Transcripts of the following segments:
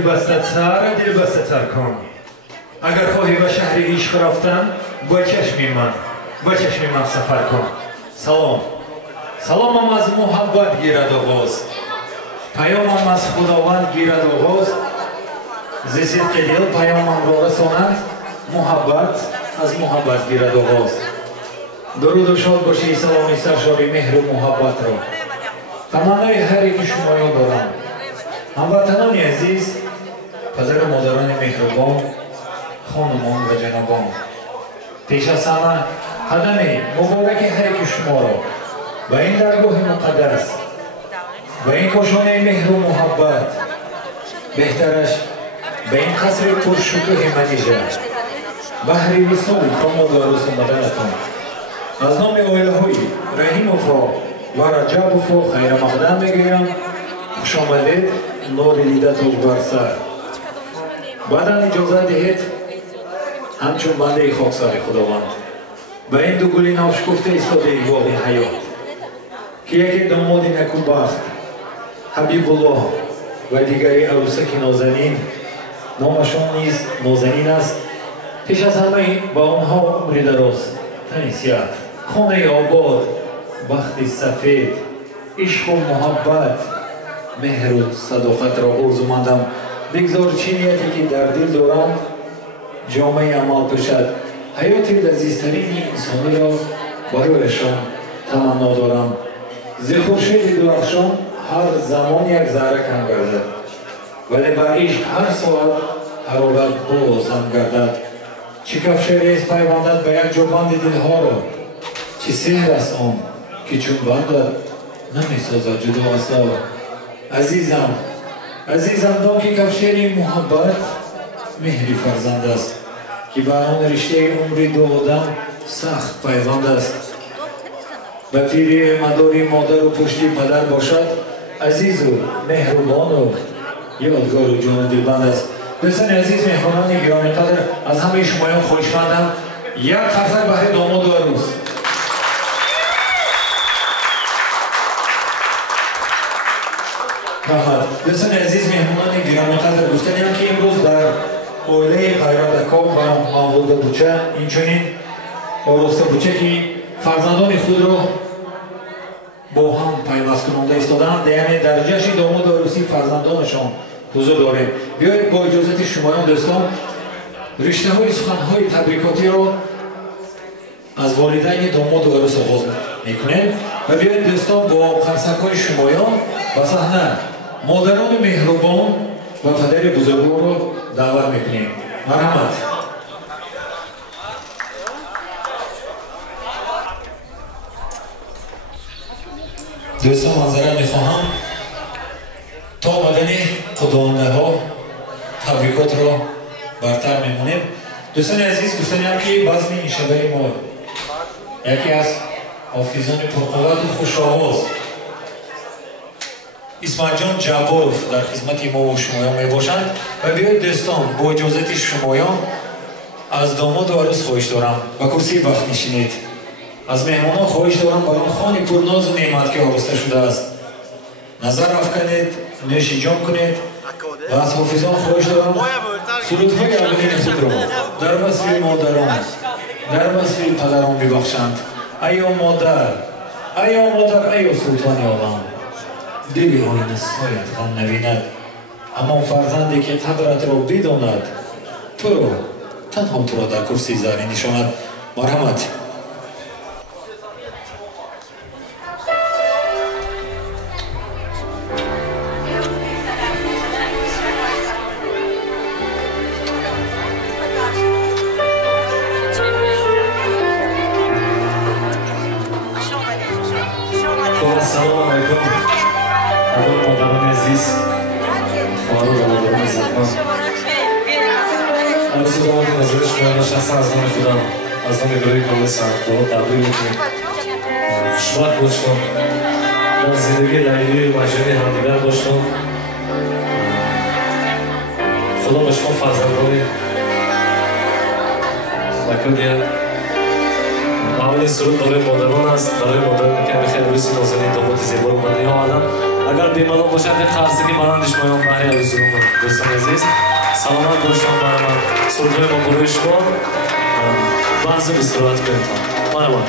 دلبستت سر کن. اگر خواهی به شهر عشق رفتن با چشم من سفر کن. سلامم از محبت گیرد آغاز، پیامم از خداوند گیرد آغاز. ز صدق دل پیامم را رساند، محبت از محبت گیرد آغاز. درود و شاد باشی، سلامی سرشار مهر و محبت را تمنای هر یک شمایان دارم. هموطنان عزیز، پدر و مادران مهربان، خانمان و جنابان، پیش از همه قدم مبارک هر یک شما را به این درگاه مقدس، به این کاشانه مهر و محبت، بهترش به این قصر پرشکوه منیژه، بهر وصول کامل و عروس آمدنتان از نام عائله های رحیموفا و رجبوفا خیر مقدم میگویم. خوش آمدید، نور دیده تاج بر سر. بعدا اجازه دهید همچون بنده خاکسار خداوند به این دو گلی ناشکفته ایستاده باغ حیات که یکی داماد نکوبخت حبیب الله و دیگری عروسک نازنین، نامشان نیز نازنین است. پیش از همه با آنها عمری دراز، تنی سیاه، خانه آباد، بخت سفید، عشق و محبت، مهر و صداقت را آرزومندم. بگذار چه نیتی که در دل دارم جامعه عمل باشد. حیات لذیذترین انسانی را برایشان تمنا دارم. ز خورشید درخشان هر زمان یک ذره کم گردد، ولی بر عشق هر ساعت حرارت بازم گردد. چه کفشریز پیوندد به یک جا بند دلها را، چه سحر است آن که چون بندد نمیسازد جدا از تو. عزیزم دان که کفشری محبت مهری فرزند است که بر آن رشته عمری دو آدم سخت پیوند است. به پیری مداری مادر و پشتی پدر باشد، عزیز و مهربان و یادگار و جان دلبند است. دوستان عزیز، مهمانان گرامی قدر، از همه شمایان خواهشمندم یک قرصک برای داماد و عروس. دوستان عزیز، مهمانان گرامی قدر، گفتنیم که امروز در عائله خیراتکام و مولود بوچه اینچنین آراسته بوچه که فرزندان خود را با هم پیوست کننده ایستادند، یعنی در جشن داماد و عروسی فرزندانشان حضور داریم. بیایید با اجازت شمایان دوستان رشته های سخنهای تبریکاتی را از والدین داماد و عروس آغاز میکنیم و بیایید دوستان با قرصک های شمایان به صحنه مادران مهربان و پدر بزرگوار را دعوت میکنیم. مرحمت. دوستان منظره میخواهم تا آمدن خداونده ها تبریکات را برتر میمونیم. دوستان عزیز، گفتنیم که بزم این شبه ما یکی از حافظان پرقدرت و خوش آواز اسمت جان جباروف در خدمت ما و شمایان می باشند و بیاید دوستان با اجازت شمایان از داماد و عروس خواهش دارم به کرسی وقت نشینید. از مهمانان خواهش دارم برای خانه پرناز و نعمت که آراسته شده است نظر افکنید، نوش جان کنید و از حافظان خواهش دارم سرودهای اولین خود را در وصف مادران، در وصف پدران ببخشند. ایا مادر، ایا سلطان عالم، دلی های نسایت غم نبیند، اما فرزندی که قدرت را بداند تو را تنها تو را در کرسی زرین نشاند. مرحمت. سلام علیکم مادران عزیز، خانم و مادران زیبا، عروس و داماد ناظر شما نشسته از نام خودم، از نام گروه کامل سنت‌ها تبریک می‌کنیم. خوشبخت باشم، من زندگی لیلی و مجانی همدیگر داشتم. خدا به شما فرزندانی نکردید. اولین سرود برای مادران است، برای مادرانی که بخیر روسی نازنین داماد زیبا و مدنی ها آدم اگر بیمالو باشد این خرسی که بران دشمایان بحری عزیزم دوستان عزیز سلامت باشم برام سرخوی ما بروی شما بعضی بستروات کنید مرحبا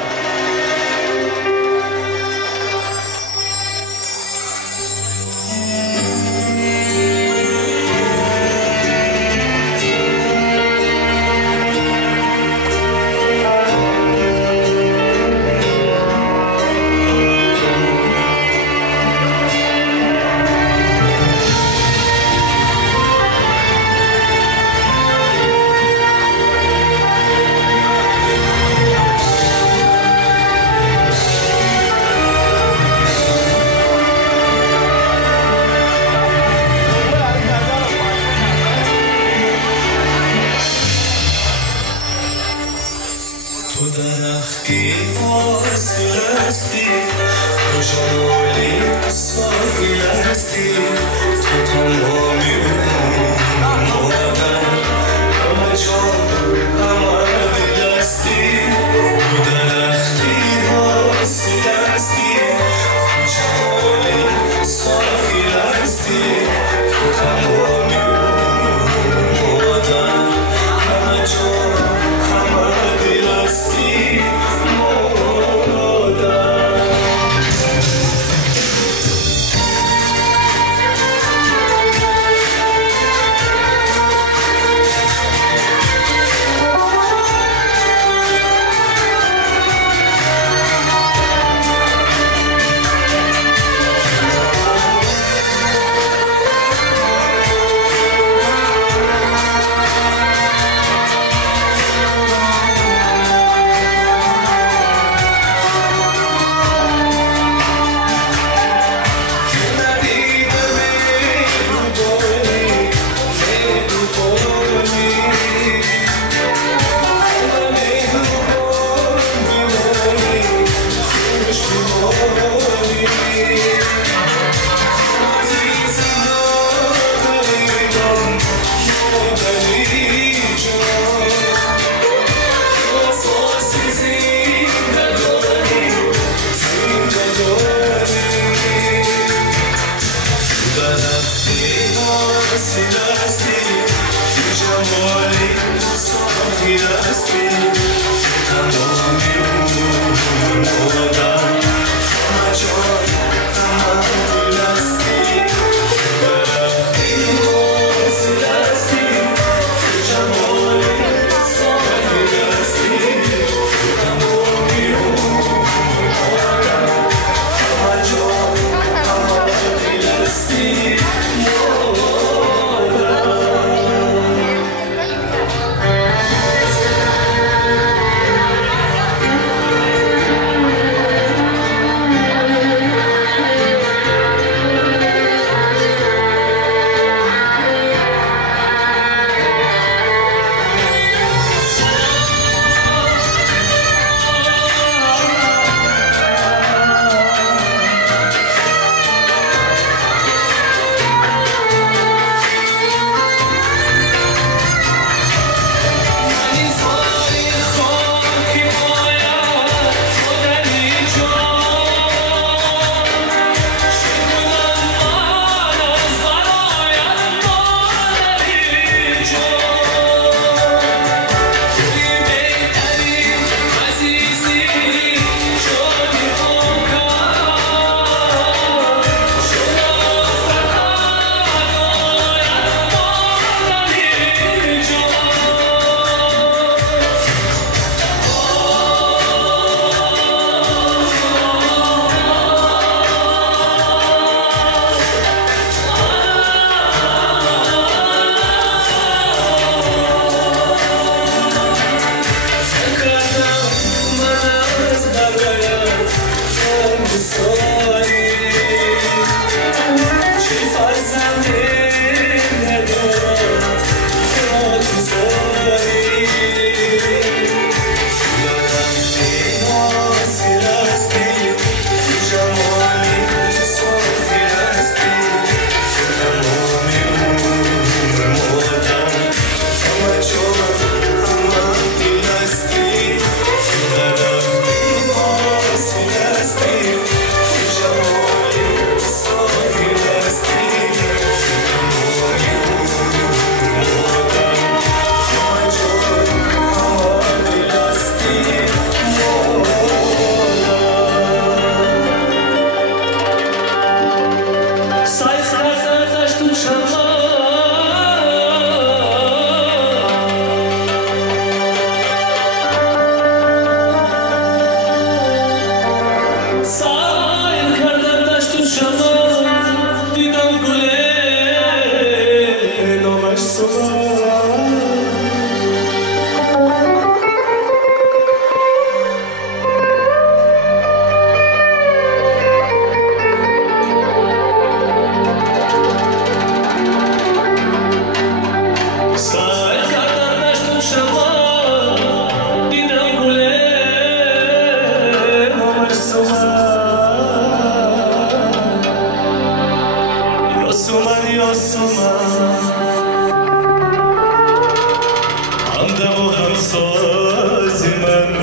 همساز من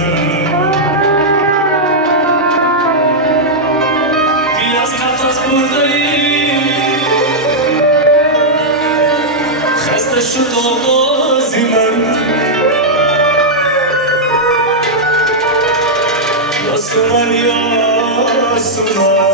دل از نفس برده‌ای خسته شد آغاز من یا سومن یا سومن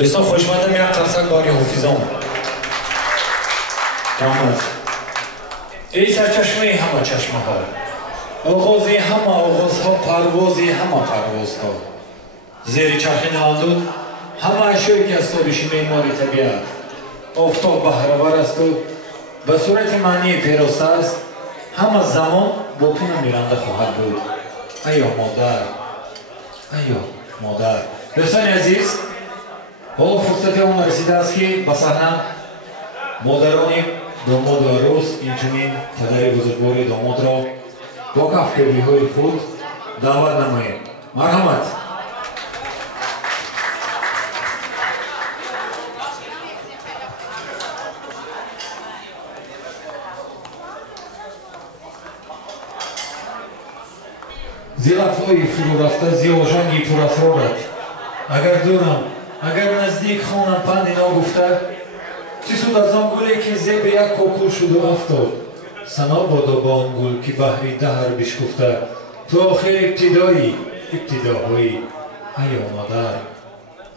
دوستان خوشمندم یک قصد باری حافظان رحمت ای سرچشمه همه چشمه ها آغازی همه آغاز ها پروازی همه پرواز ها زیر چرخ نواندود همه اشیایی که از تابش معماری طبیعت آفتاب بهره‌ور است و به صورت معنی پیراسته است همه زمان با تو میرنده خواهد بود ایا مادر ایا مادر دوستان عزیز حالا فرصت اون رسیده است که به صحنه مادران داماد و عروس اینچنین پدر بزرگوار داماد را با کفگیری‌های خود دعوت نمایید. مرحمت. زی لطفای فرو رفته زی آژنگی پر اسرارت اگر دورم اگر نزدیک خانم پندی نگفته چی سود از آن گلی که زیب یک کوکو شد و افتاد سنا بادا با آن گل که بحری دهر بشکفته تو آخر ابتدایی ابتداهایی ایا مادر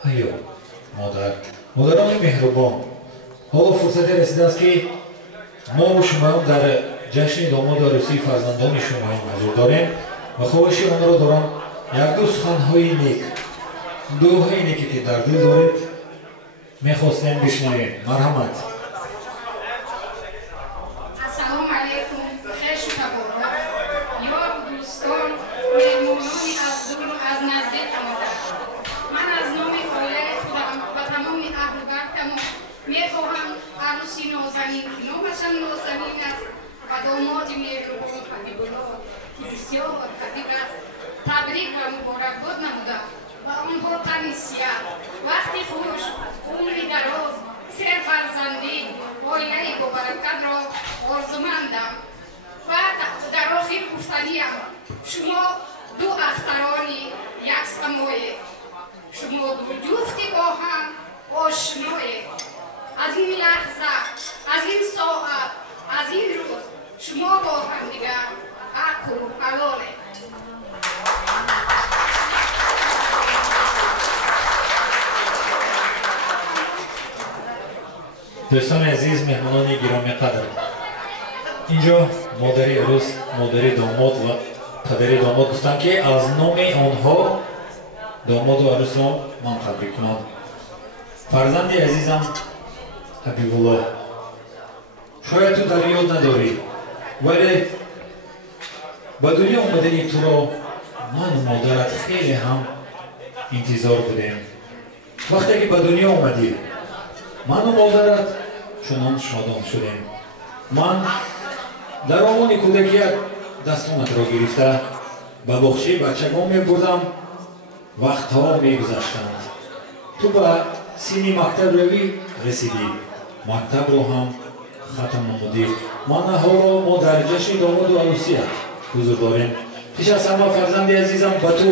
ایا مادر مادران مهربان حالا فرصت رسیده است که ما و شما در جشن داماد عروسی فرزندان شما حضور داریم و خواهش آن را دارم یک دو سخن‌های نیک دوهای نیکی که در دل دارید میخواستیم بشنویم. مرحمت. السلام علیکم خیر شب مبارک یار دوستان مهمانانی از دور و از نزدیک آمدند من از نام خاله خودم و تمام اهل برتم میخواهم عروسی نازنین که نامشان نازنین است و داماد مهربان حبیب‌الله که بسیار خفیف است تبریک و مبارکباد نمودم و آنها تنی سیاه وقتی خوش عمری دراز سه فرزندی عائله با برکت را آرزومندم و در آخر گفتنیم شما دو اخترانی یک سمایه شما دو جفتی با هم آشنایه از این لحظه از این ساعت از این روز شما با هم دیگر حق و حلاله. دوستان عزیز مهمانان گرامی قدر اینجا مادر عروس مادر داماد و падари домод гуфтанд ки аз номи онҳо домоду арӯсро ман табрик кунам. Фарзанди азизам Ҳабибулло, шояд ту дар ёд надорӣ, вале ба дунё омадани туро ману модарат хеле ҳам интизор будем. вақте ки ба дунё омадӣ, ману модарат чунон шодон шудем. ман дар омони кӯдакият дастонатро гирифта ба боғчаи бачагон мебурдам, вақтҳо мегузаштанд. ту ба синни мактабравӣ расидӣ, мактабро ҳам хатм намудӣ. манаҳоро мо дар ҷашни домоду арӯсият ҳузур дорем. пеш аз ҳама фарзанди азизам ба ту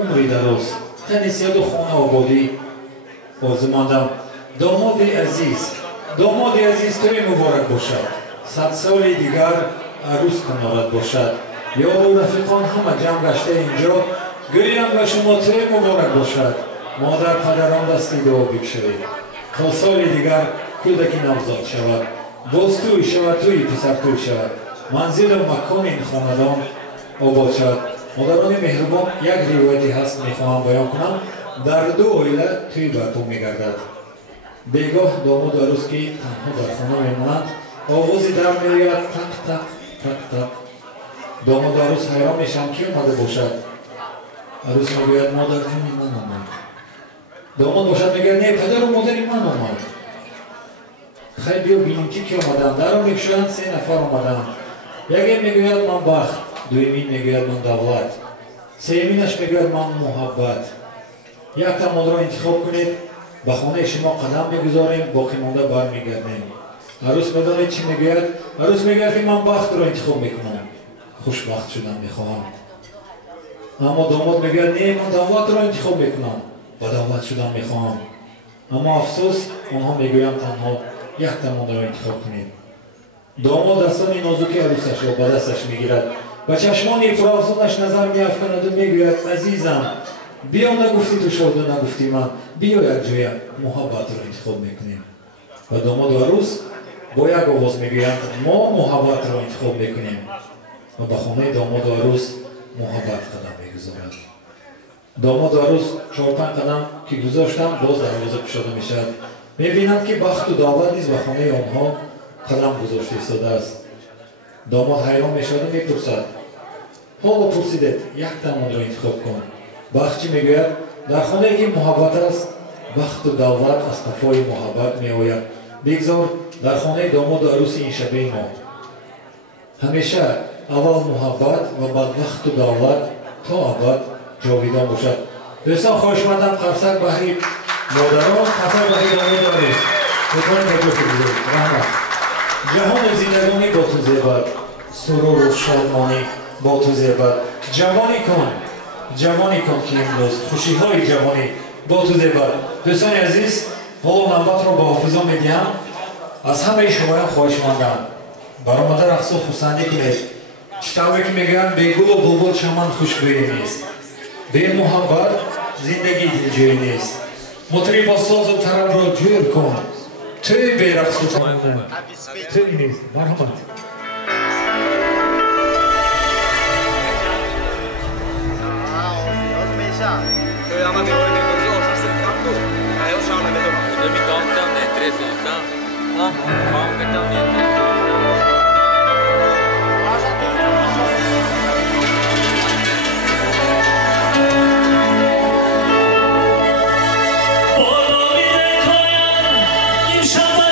умри дароз, танисияду хона ободӣ орзумандам. домоди азиз тӯи муборак бошад. 100 соли дигар арӯс канорат бошад. ёру рафиқон ҳама ҷамъ гашта инҷо гӯям ба шумо тӯи муборак бошад. модар падарон дасти дуо бикшавед. то соли дигар кӯдаки навзод шавад. боз тӯй шавад, тӯи писартӯй шавад. манзилу макони ин хонадон обод шавад. модарони меҳрубон, як ривояте ҳаст мехоҳам баён кунам. дар ду оила тӯй барпо мегардад. бегоҳ домоду арӯс ки танҳо дар хона мемонанд, овози дар меояд, так так так так. домоду арӯс ҳайрон мешаванд ки омада бошад. арӯс мегӯяд модар ҷони ман омад. домод бошад мегӯяд не, падару модари ман омад. хай биё бинем ки омаданд. даро мекушоянд 3 нафар омаданд. яке мегӯяд ман бахт, дуюмин мегӯяд ман давлат, сеюминаш мегӯяд ман муҳаббат. яктамонро интихоб кунед, ба хонаи шумо қадам мегузорем, боқӣ монда бармегардем. арӯс медонед чӣ мегӯяд? арӯс мегӯяд ки ман бахтро интихоб мекунам, хушбахт шудан мехоҳам. аммо домод мегӯяд не, ман давлатро интихоб мекунам, ба давлат шудан мехоҳам. аммо афсӯс, онҳо мегӯянд танҳо яктамонро интихоб кунед. домод дастони нозуки арӯсашро ба дасташ мегирад, ба чашмони ифроафзунаш назар меафканаду мегӯяд азизам, биё нагуфти ту шоду нагуфти ман, биё якҷоя муҳаббатро интихоб мекунем. ва домоду арӯс бо як овоз мегӯянд мо муҳаббатро интихоб мекунем. ва ба хонаи домоду арӯс муҳаббат қадам мегузорад. домоду арӯс 4-5 қадам ки гузоштанд, боз дарвоза кушода мешавад. мебинанд ки бахту давлат низ ба хонаи онҳо қадам гузошта истодааст. домод ҳайрон мешаваду мепурсад, ҳоло пурсидед, яктамонро интихоб кун. бахт чӣ мегӯяд? дар хонае ки муҳаббат аст, бахту давлат аз қафои муҳаббат меояд. бигзор дар хонаи домоду арӯси ин шабаи мо ҳамеша аввал муҳаббат ва баъд бахту давлат то абад ҷовидон бошад. дӯстон хоҳишмандам, қарсак баҳри модарон, қарсак баҳри домоду арӯс. раҳмат. ҷаҳону зиндагонӣ бо ту зебад, суруру шодмонӣ бо ту зебад. ҷавонӣ кун ки имрӯз хушиҳои ҷавонӣ бо ту зебад. дӯстони азиз, ҳоло навбатро ба ҳофизон медиҳам. аз ҳамаи шумоям хоҳишмандам, баромада рақсу хурсандӣ кунед. чӣ тавре ки мегӯянд бегулу булбул чаман хушбӯӣ нест, бемуҳаббат зиндагӣ дилҷӯӣ нест. мутрибо созу тарабро ҷӯр кун, тӯи берақсу тӯи нест. марҳамат. Ama vi har ju mycket att göra sig fram då. Nej, jag känner mig då. Det är mycket annat än det är så. Ja, fan, det kan vi inte. جوانی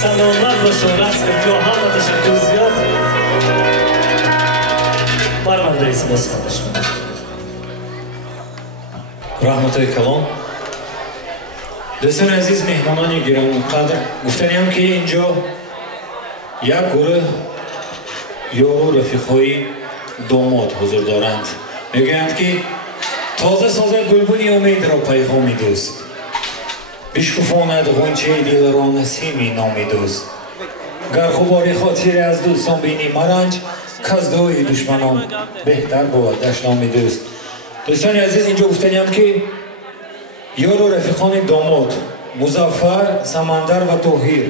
سلامت و شهرت امتحان و تشکر زیاد برمانده ایست باز خواهش کنم رحمت کلام دوستان عزیز مهمانان گرامی قدر گفتنیم که اینجا یک گروه یارو رفیق‌های داماد حضور دارند میگویند که تازه سازد گلبنی امید را پیغامی دوست بشکفاند غنچه دل را نسیمی نامی دوست گر غبار خاطر از دوستان بینی مرنج کز دعای دشمنان بهتر بود دشنامی دوست دوستان عزیز اینجا گفتنیم که یارو رفیقان داماد مظفر سمندر و طاهر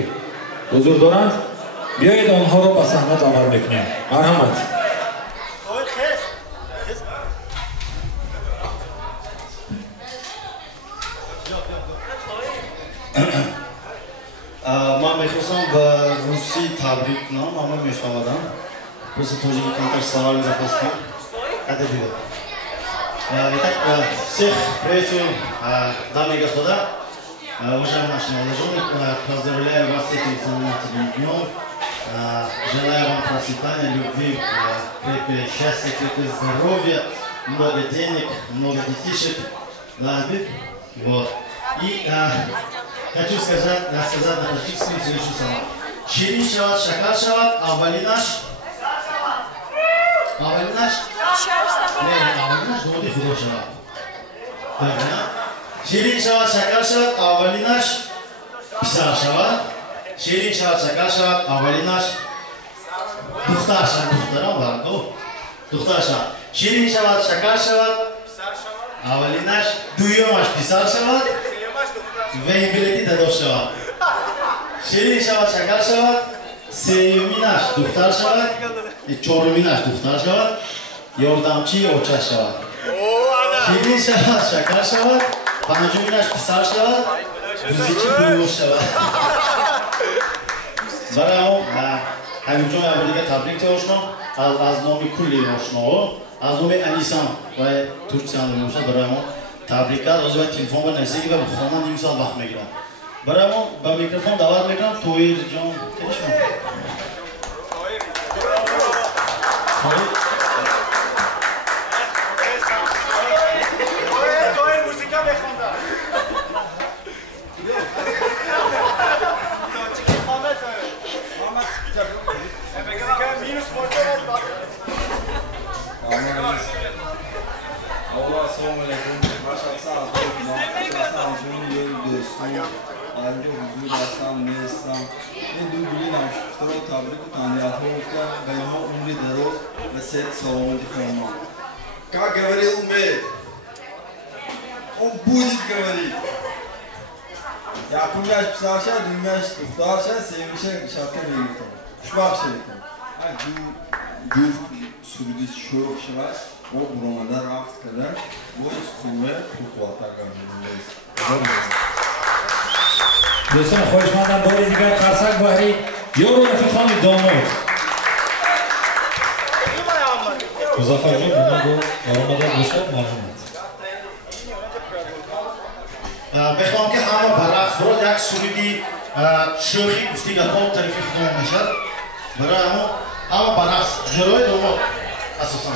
حضور دارند بیایید آنها را به صحنه دعوت بکنیم مرحمت من میخواستم به روسی تبریک کنم اما میفهمدم просто тоже не контактировали за постель. Это было. Итак, всех приветствую, дамы и господа, уважаемые наши молодожены, поздравляю вас с этим знаменательным днем, желаю вам процветания, любви, крепкого счастья, крепкого здоровья, много денег, много детишек, вот. И хочу сказать на таджикском следующее слово. Ширин шават, шакар шават, аввалинаш. Аввалинаш? Не, аввалинаш доди худо шават. Ширин шават, шакар шават, аввалинаш писар шават. Ширин шават, шакар шават, аввалинаш духтар шават. Духтарам барко. Духтар шават. Ширин шават, шакар шават, аввалинаш дуйомаш писар шават. و این بلیتی داداش شود شیرین شود شکر شود سیومینش دختر شود چهارمینش دختر شود یاردمچی اوچه شود شیرین شود شکر شود پنجمینش پسر شود دوزیچی دویوش شود برای همین جای اولیگه تبریک تهاشنم از نامی کلی آشنا از نامی انیسان و ترکسان نمیشه برای ما تبریکات از وقت تلفن به نزدیکی و خانه نیم سال وقت میگیرم. برای ما با میکروفون دعوت میکنم تویر جان کیش تویر موسیقی بخونده. Assalamu alaikum. Ayrıca huzur aslan, neslan ve duyguyu naşıftır o tabrik utaniyatı olsa ve yama umri dero ve set salameti forma. Как говорил Мед, он будет говорить. Якумяш писарша, думяш тухтарша, sevmişe şarkı verirken. Şubak şeriken. Cüft sürüdüz şoruk şıvar, o buramada rakt kadar, o iskuvve kukvata karşılığındayız. دوستان خواهشمندم بار دیگر قرصک بحری یارو رفیقان داماد مظفر جان بنا گو آمدن باشد مرحمت بخواهم که همه برای افراد یک سرودی شوخی گفتگاه طرفی خودمون میشد برای همه برای جلوی داماد اساسا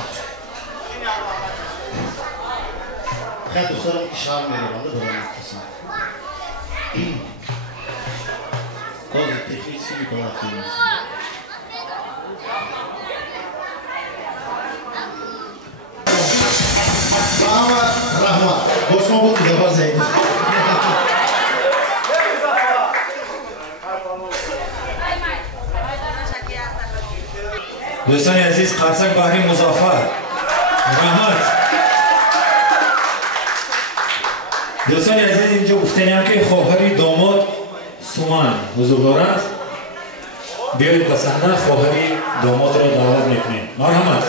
خیلی دخترم اشعار میروانده برای مختصر Cosa difficili con la fine. Rahmat, boşma bu da var zeytin. دوستان عزیز قرصک بحری مظفر رحمت. دوستان عزیز اینجا گفتنیم که خواهری داماد سومن حضور دارد. بیایید به صحنه خواهری داماد را دعوت میکنیم. مرحمت.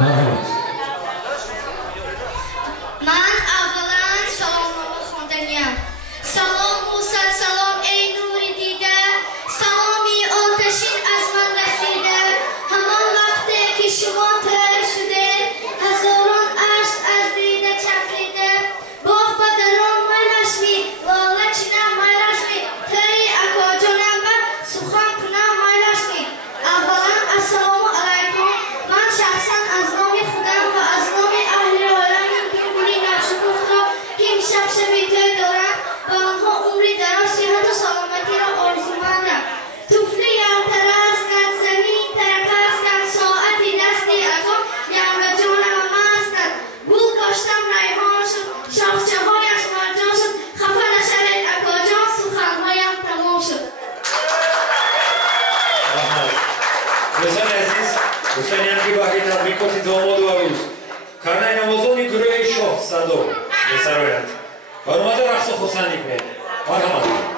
مرحمت. من اولا سلامنامه خواندنیم. سلام و صد سلام ای نوری دیده، سلامی آتشین از من رسیده. همان وقتی که شما تر شده، هزاران اشک از دیده چکیده. باغ به درون میلش می، لاله چینم میلش می، تری اکا جانم بر سخن کنم میلش می. اولا السلام علیکم. من شخصا از نام خودم و از نام اهل عالم این گلی نقش گفت را که امشب شبیه دارم و آنها عمری دراز، صحت و سلامتی را آرزومندم. طفلی یلترز کند زمین ترکز کند، ساعتی دستی اکا یمر جانم مست کند. گل کاشتم ریحان شد، شاخچه هایش مرجان شد. خفه نشوید اکا جان، سخنهایم تمام شد. دوستان عزیز گفتنیم که باقی تبریکات داماد و عروس کرنه نوازان گروه شاه صدا به سرایت برآمده رقص خرسندی کنید. مرحمت.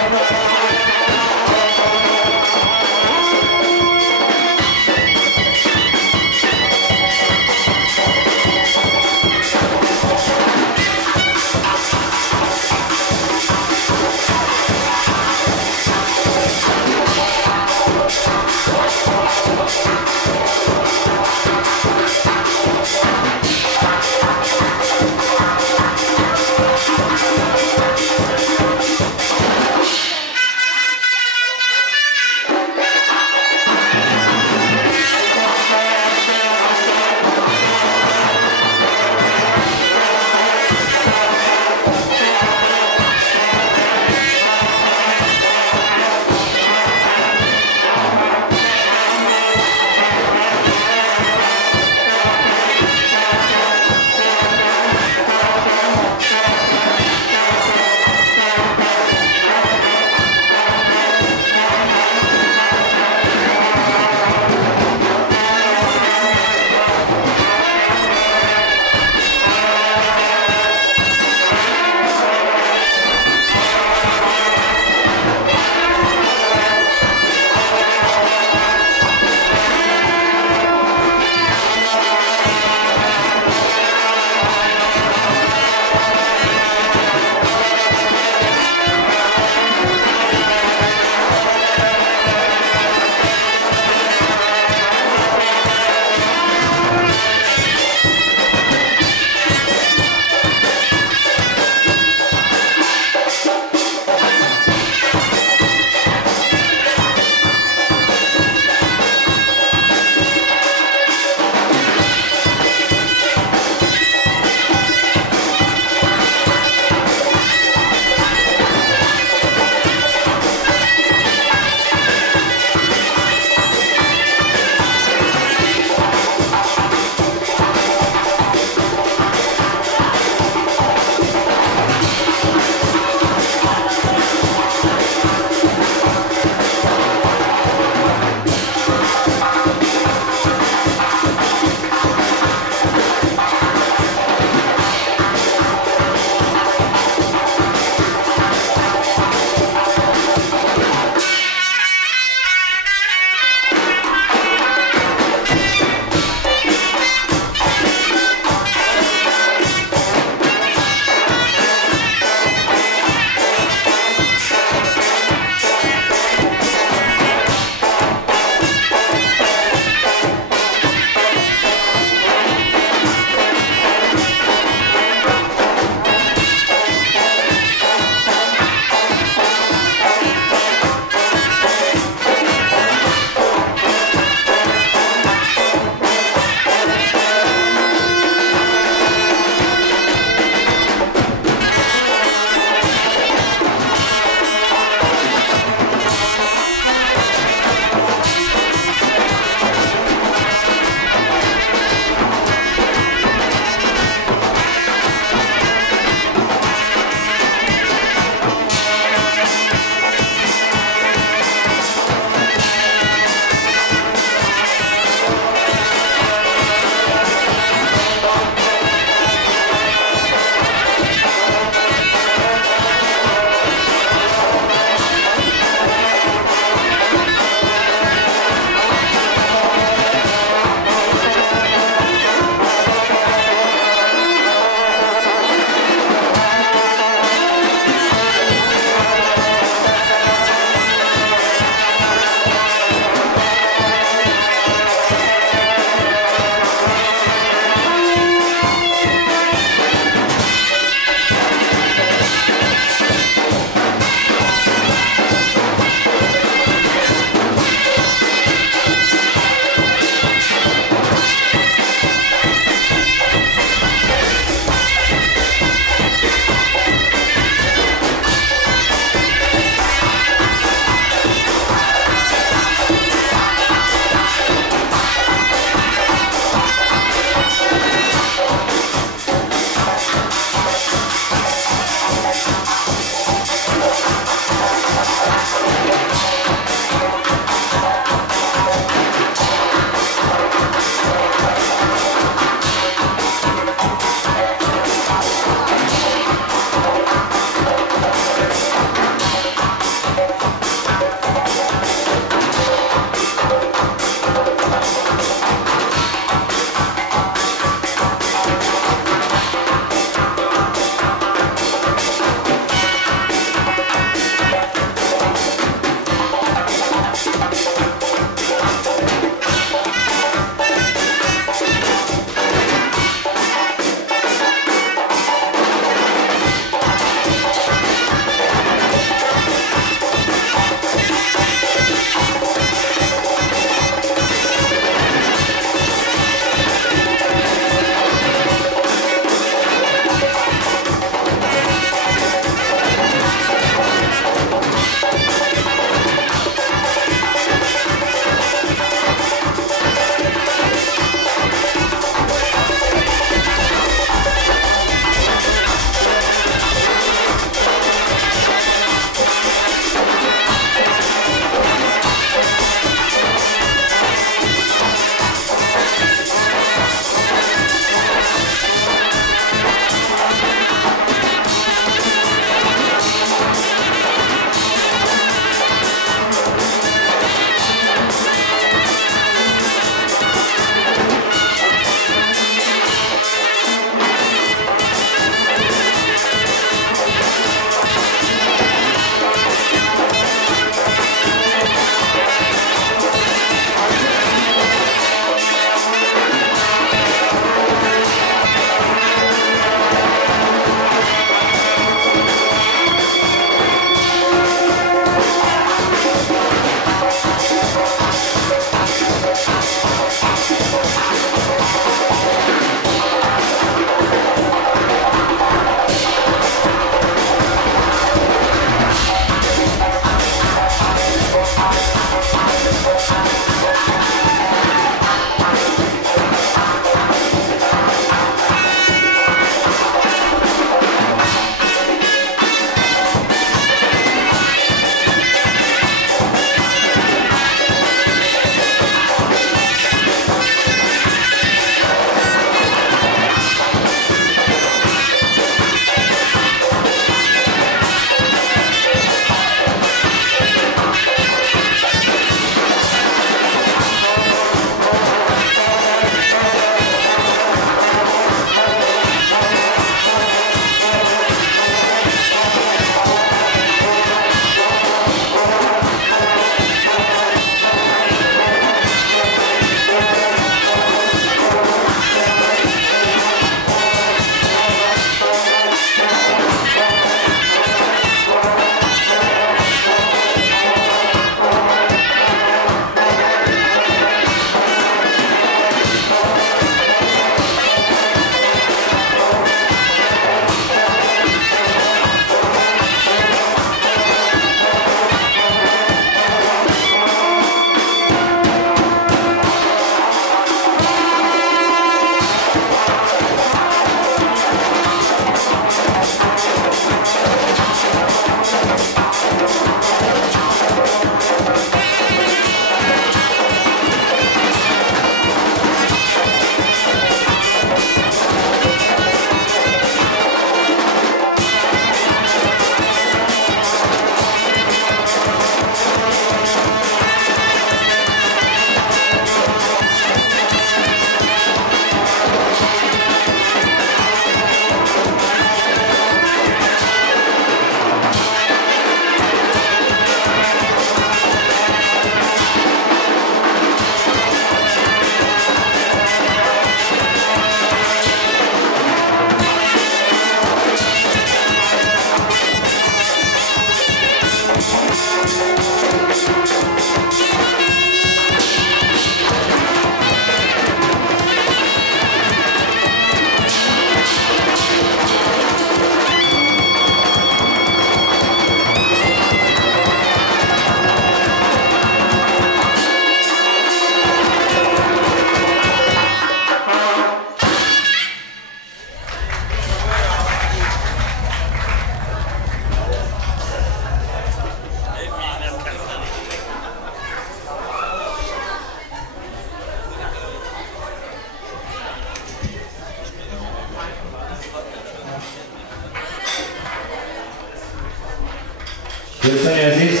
دوستان عزیز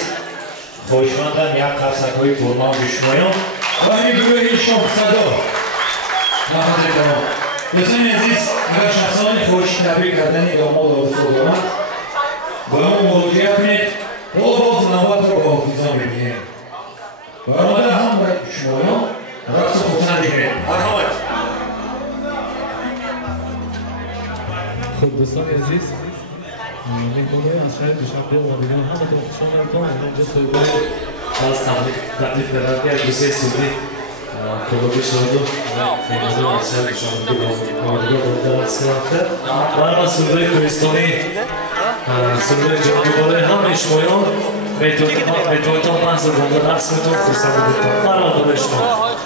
خوشمندم یک قفسک‌های پرما بشمایم و این گروه شاهزاده محمد کرام. دوستان عزیز اگر شخصان خوش تبریک کردن داماد آرزو دارند با همون مراجعه کنید و باز نوبت را با حافظان بگیریم و آمده هم باید بشمایم رقص خوبسندی کنید. مرحمت. خب دوستان عزیز میکنه از شهر دوشنبه اومدگان همه تا خوشامدتان اینجا صحبه باز تبلیغ قرار کرد دوسته سودی کلوبی شده میکنه از شهر دوشنبه اومدگان در رقص رفته و همه صحبه کوهستانی صحبه جوانی بالای همه شمایان میتونتان بحث در رقص میتون فرصت بودتان فرار بالای شما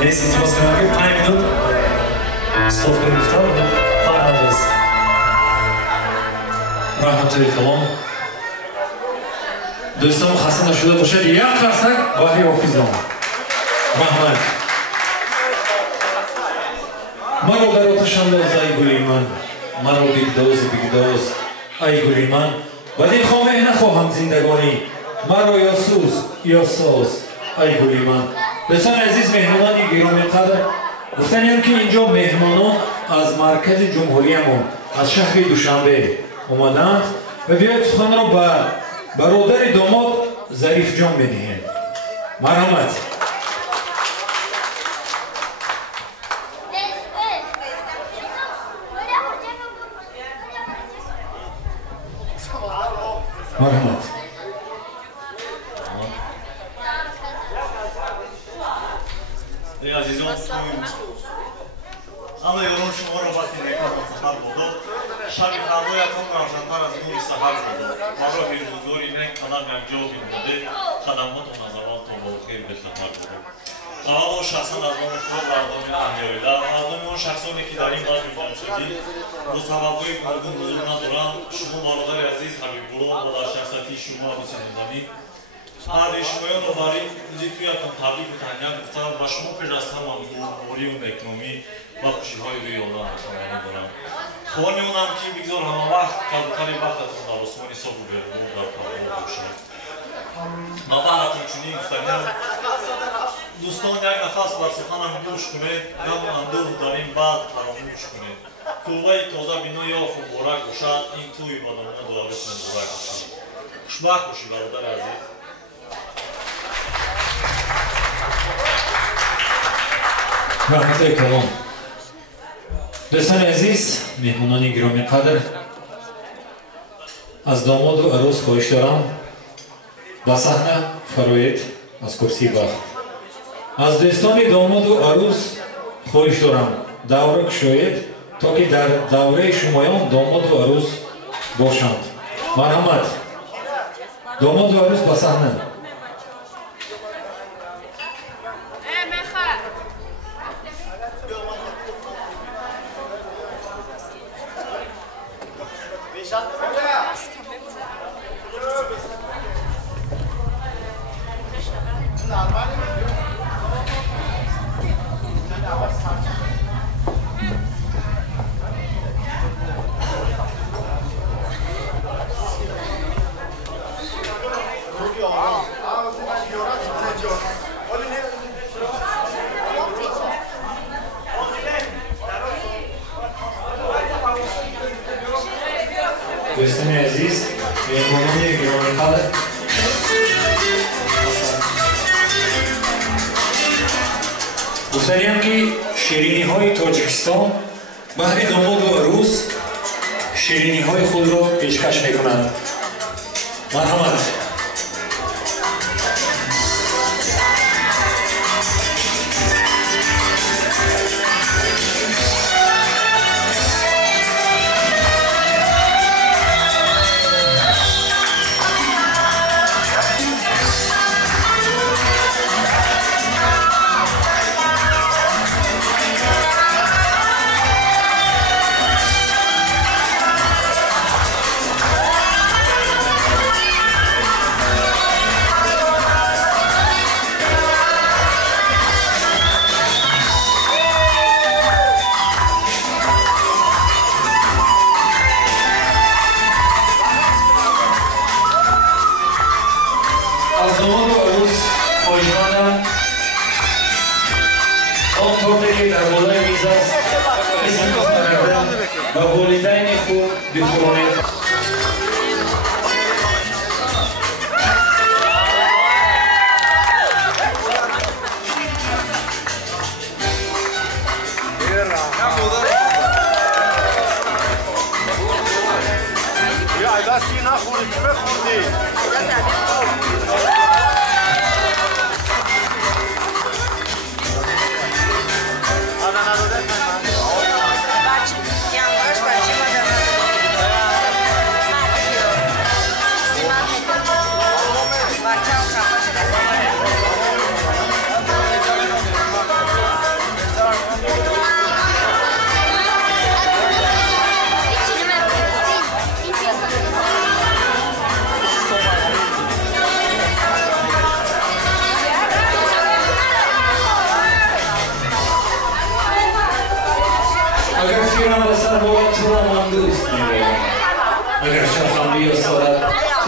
Neyse iltimos qilaman ki 5 minut stop qilib turib qolamiz. Rahmatli tamom. Do'stim xasana shuda qo'shadi, ya qarsak vahiy hofizon. Rahmat. Maro barotashon lozay guliman. Maro bigdoz ay guliman. ولی خواهی نخواهم زندگانی مرا یا سوز یا ساز ای گلیمان. دوستان عزیز مهمانان گرامی قدر گفتنیم که اینجا مهمانان از مرکز جمهوری ما از شهر دوشنبه اومدند و بیاید سخن را به برادر داماد ظریف جان بدهیم. مرحمت. مرحمت. ای عزیزان اما یاران شما را وقتی نکردم سفر بودم شب فردا یکم روشن‌تر از نور سحر بود مرا به حضور اینک قدم یک جا بیامده خدمات و نظرات تا با خیر به سفر بودم قرار شخصا از نام خود مردم اهلیایده مردم اون شخصانی که در این بار می‌فهم شدید با توقعی گردون بزرگ ندارم شما برادر عزیز حبیب‌الله و در شخصیتی شما حسین نظامی هر شمایان رو برای تویتون تبریک و تهنیت گفتم و شما پیش از همه دوباری و نکنامی و خوشی‌های روی آدم نشانه دارم. خواهی اونم که بگذار همه وقت کبوتر وقتتون در آسمان صاف و بیرون در پرواز باشید. من براتون چنین گفتم دوستان یک نفس بر سخنم گوش کنید غم و اندوه داریم بعد فراموش کنید کوه‌های تازه بینای آف و مبارک باشد این توی با نمونه دعایتون مبارک باشید. خوشبخت باشید برادر عزیز. رحمت کلام. دوستان عزیز مهمانان گرامی قدر از داماد و عروس خواهش دارم به صحنه فرایید از کرسی بخت. از دوستان داماد و عروس خواهش دارم دوره کشایید تا که در دوره شمایان داماد و عروس باشند. مرحمت. داماد و عروس به صحنه. دوستان عزیز مهمانان گرامی قدر گفتنیم که شیرینی های تاجیکستان بهر داماد و عروس شیرینی های خود را پیشکش میکنند. مرحمت.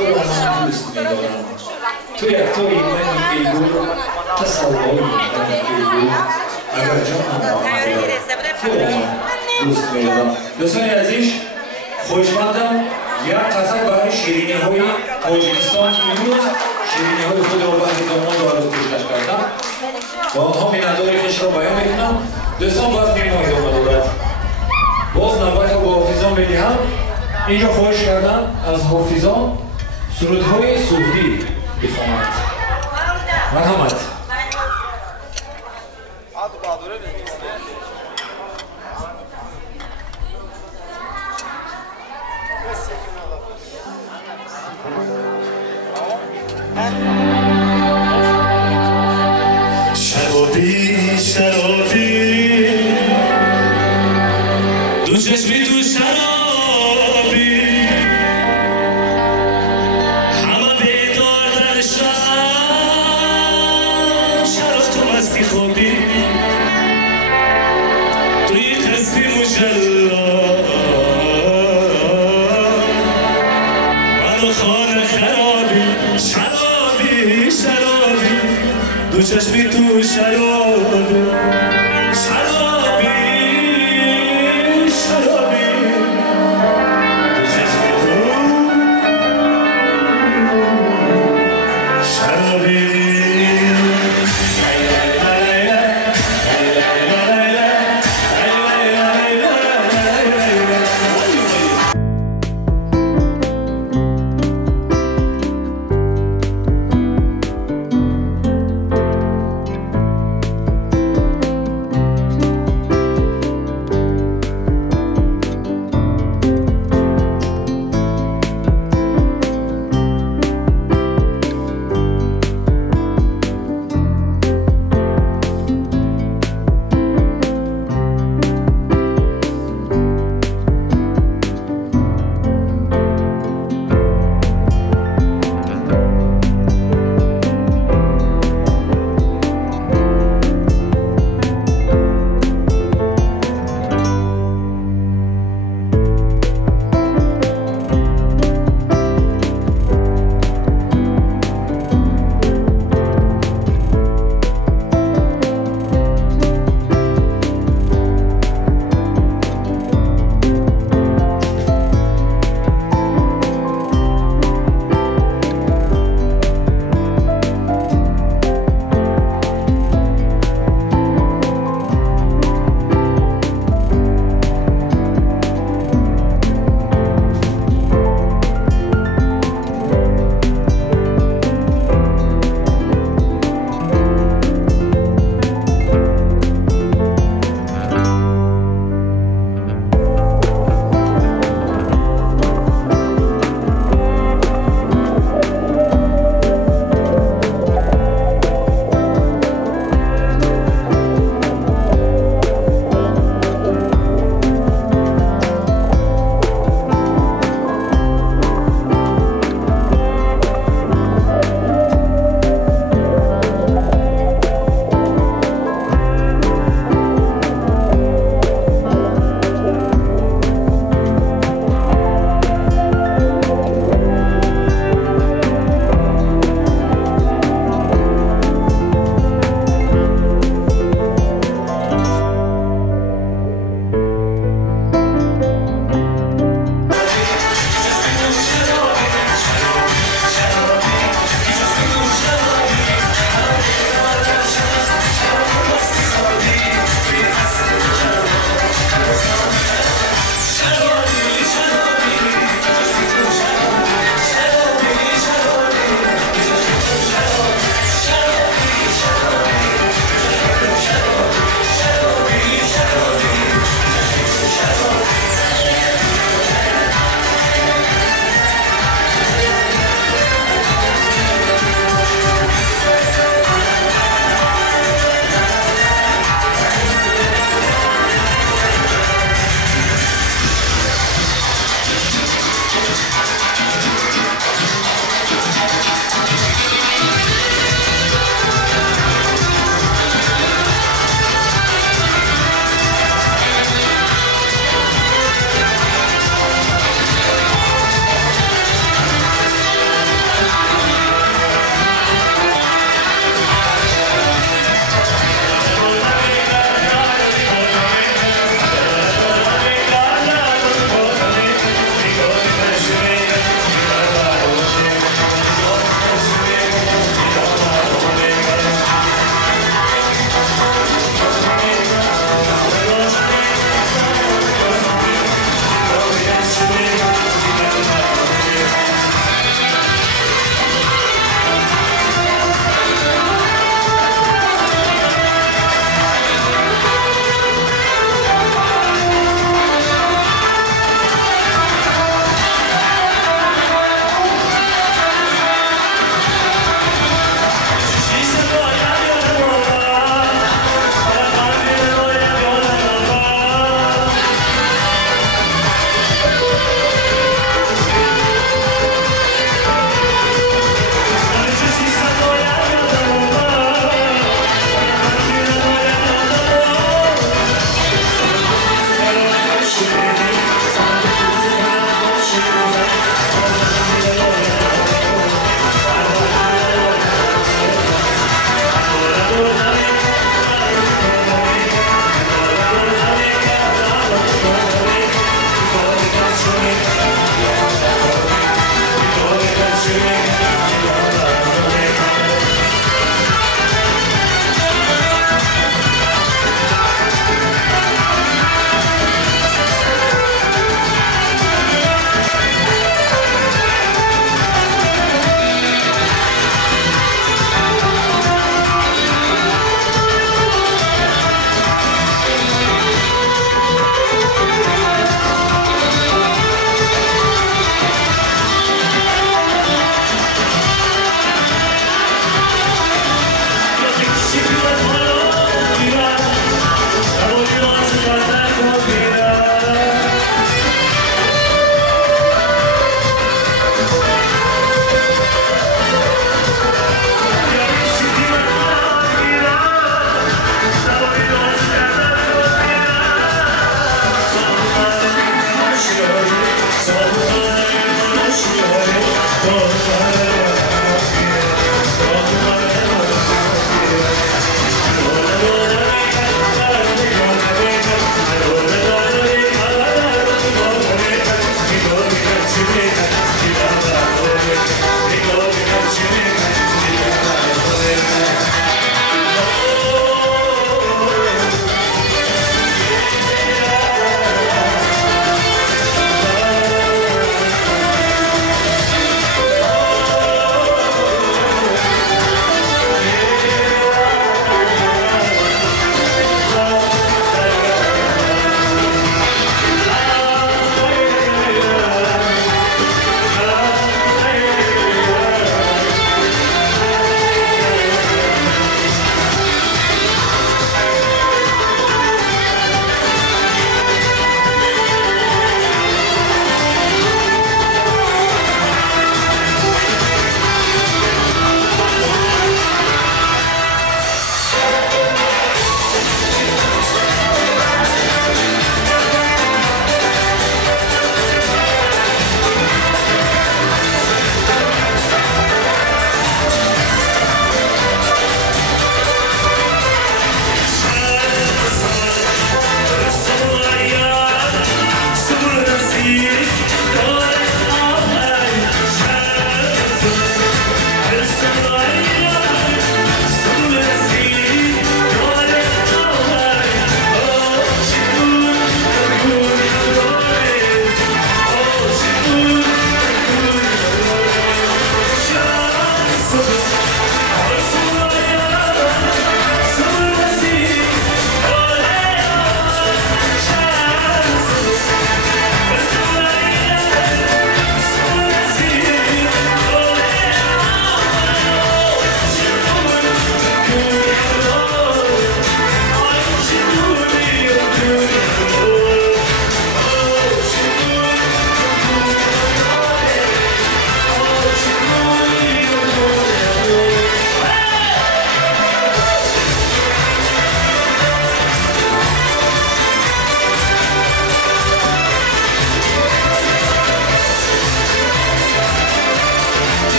تو را من دوست می‌دارم. تو یک توی من ایگو تصوری من ایگو اگر جانم آمده تو را من دوست می‌دارم. دوستان عزیز خوشبختم یک قطعه برای شیرینی‌های تاجیکستان که امروز شیرینی‌های خود را برای داماد و عروس پیشکش کردم و آنها مینت‌داری خویش را بیان می‌کنم. دوستان باز می‌بینم ادامه دارد. باز نوبت با حافظان می‌دهم. اینجا خواهش کردم از حافظان سرودهای صوفی بخوانند. مرحمت. شرابی شرابی دو چشمی تو شرابی همه بیدار در شب شراب تو مستی خوبی توی قصدی مجلا منو خانه خرابی شرابی شرابی دو چشمی تو شرابی شرابی شرابی دو چشمی تو شرابی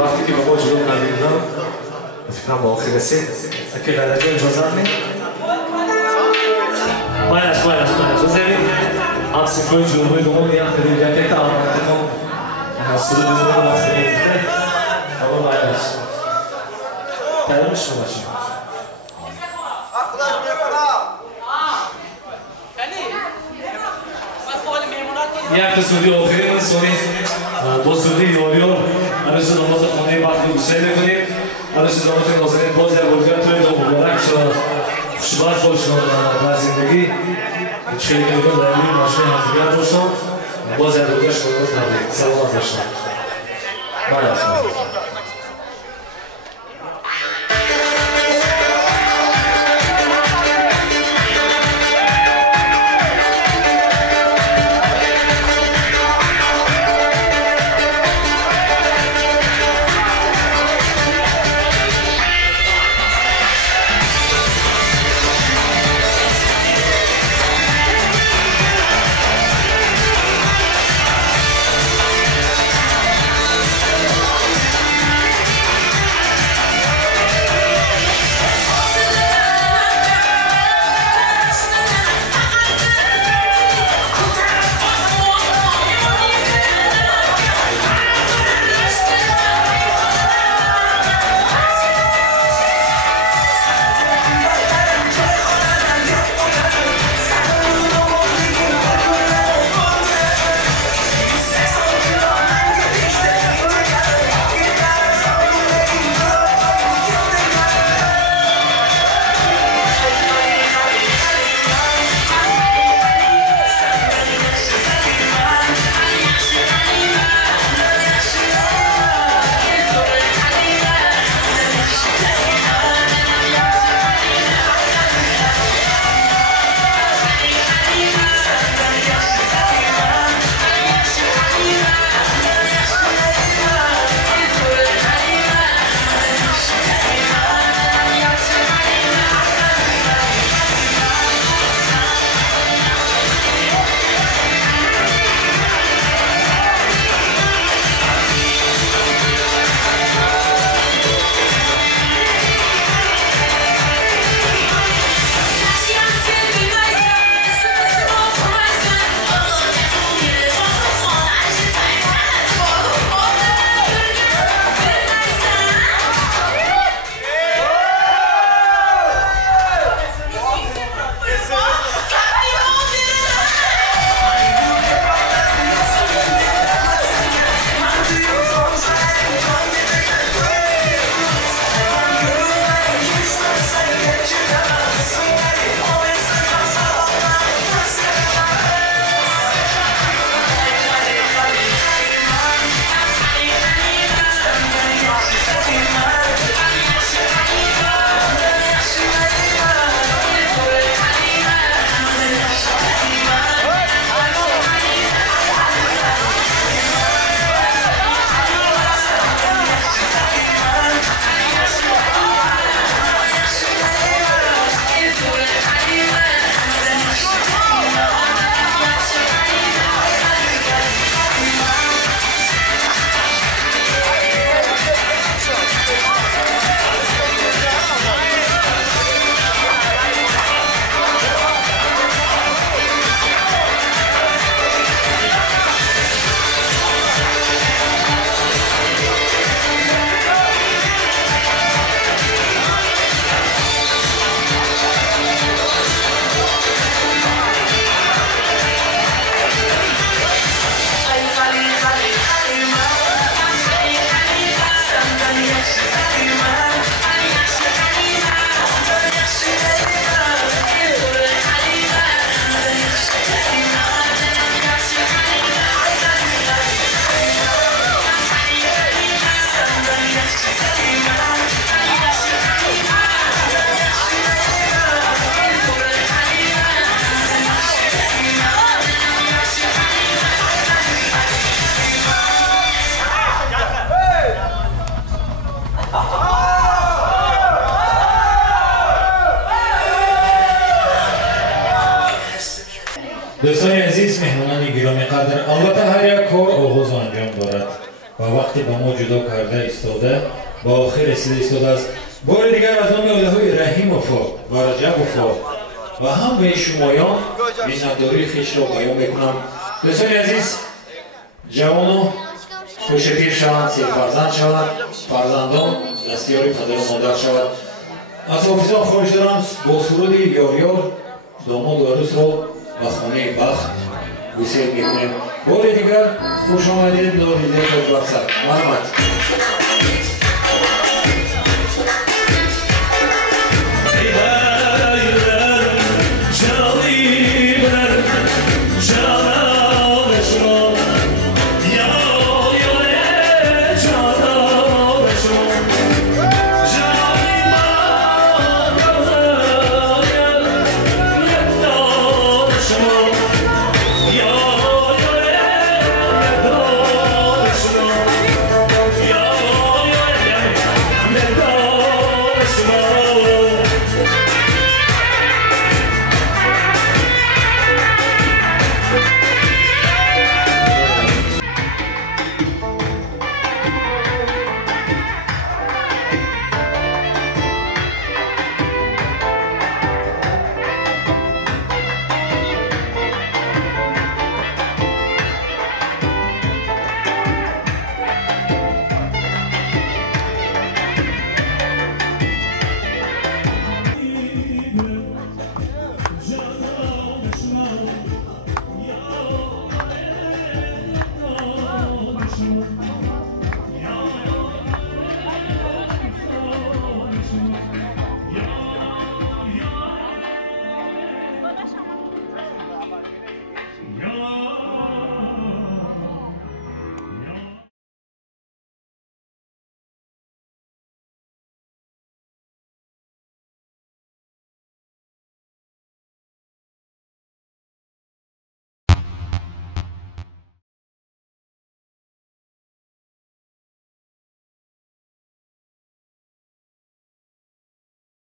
وقتی که بابا جلو کردیم فکرم با آخر رسید اگه غلطه اجازت می باید اجازه می هم سفر جلوی دومون یه خیلی دیگه تا آمدتون سرود دومون واسه میزنه اما باید تایمش رو باشیم یک سودی آخری من سونی با سودی یاریار عروس داماد خانه بخت گوشه بکنیم عروس داماد نازنین باز یک بار توی دو مبارک شد خوشبخت باشن در زندگی خیلی میکنم در این ماشین همدیگر باشن باز یک بار شد تبریک سلامت باشن باید دوستان عزیز، مهمانان گرامی قدر، البته هر یک کار آغاز انجام دارد و وقتی به ما جدا کرده ایستاده با آخر رسیده ایستاده است. بار دیگر از نام الههای رحیم‌وفا و رجب‌وفا و همه شمایان minnatdori خویش را بیان میکنم. دوستان عزیز، جوانان خوش پیر شوند، فرزند شوند، فرزندان دستیار پدر و مادر شود. از حافظان خواهش دارم با سرود یاریار داماد و عروس را به خانه بخت گسیل میکنیم. بار دیگر خوش آمدید، نادیده تا بخصد. مرحمت.